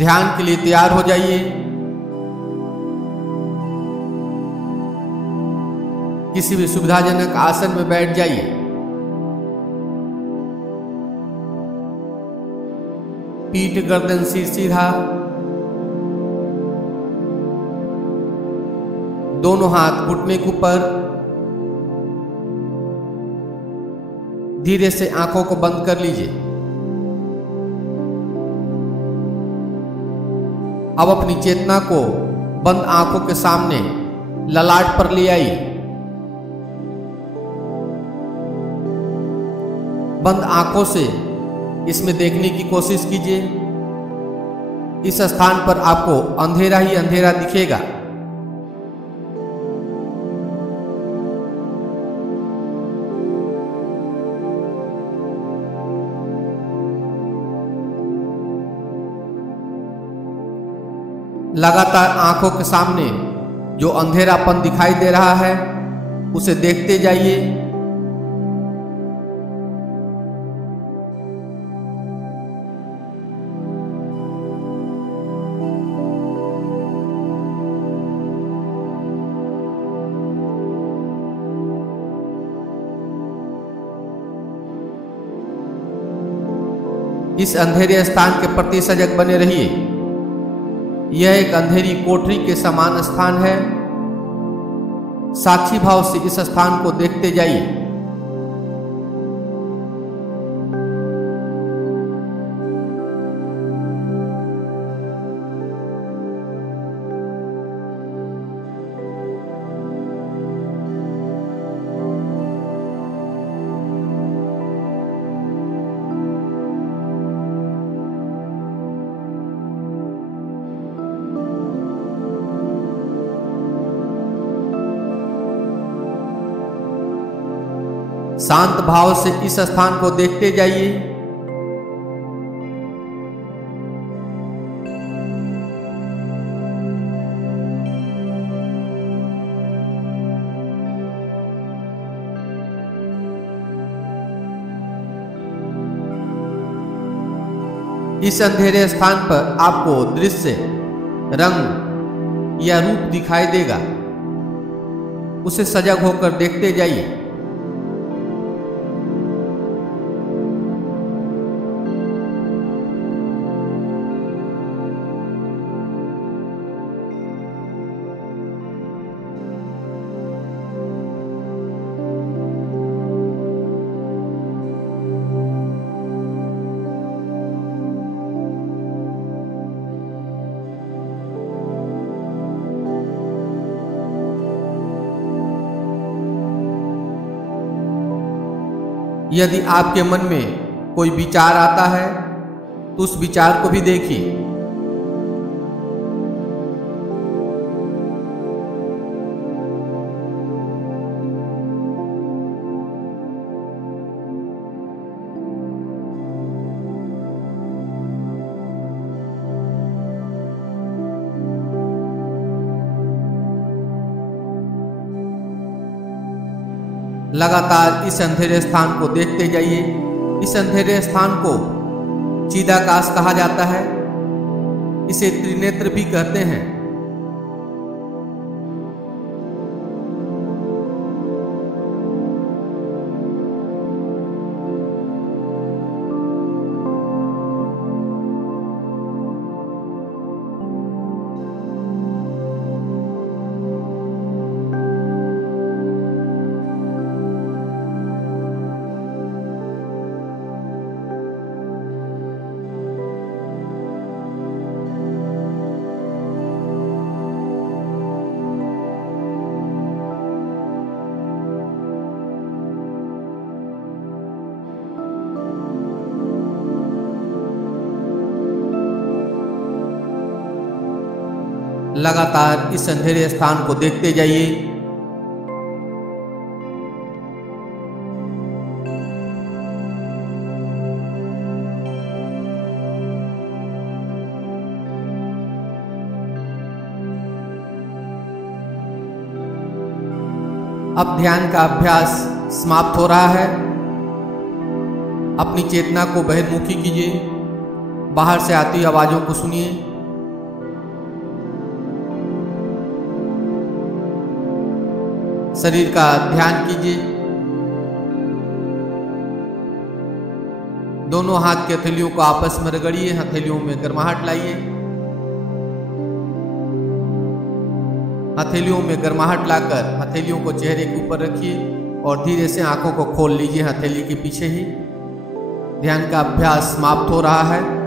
ध्यान के लिए तैयार हो जाइए। किसी भी सुविधाजनक आसन में बैठ जाइए। पीठ गर्दन सिर सीधा, दोनों हाथ घुटने के ऊपर। धीरे से आंखों को बंद कर लीजिए। अब अपनी चेतना को बंद आंखों के सामने ललाट पर ले आइए। बंद आंखों से इसमें देखने की कोशिश कीजिए। इस स्थान पर आपको अंधेरा ही अंधेरा दिखेगा। लगातार आंखों के सामने जो अंधेरापन दिखाई दे रहा है उसे देखते जाइए। इस अंधेरे स्थान के प्रति सजग बने रहिए। यह एक अंधेरी कोठरी के समान स्थान है। साक्षी भाव से इस स्थान को देखते जाइए। शांत भाव से इस स्थान को देखते जाइए। इस अंधेरे स्थान पर आपको दृश्य, रंग या रूप दिखाई देगा। उसे सजग होकर देखते जाइए। यदि आपके मन में कोई विचार आता है तो उस विचार को भी देखिए। लगातार इस अंधेरे स्थान को देखते जाइए। इस अंधेरे स्थान को चिदाकाश कहा जाता है। इसे त्रिनेत्र भी कहते हैं। लगातार इस अंधेरे स्थान को देखते जाइए। अब ध्यान का अभ्यास समाप्त हो रहा है। अपनी चेतना को बहिर्मुखी कीजिए। बाहर से आती आवाजों को सुनिए। शरीर का ध्यान कीजिए। दोनों हाथ की हथेलियों को आपस में रगड़िए, हथेलियों में गर्माहट लाइए। हथेलियों में गर्माहट लाकर हथेलियों को चेहरे के ऊपर रखिए और धीरे से आंखों को खोल लीजिए हथेली के पीछे ही। ध्यान का अभ्यास समाप्त हो रहा है।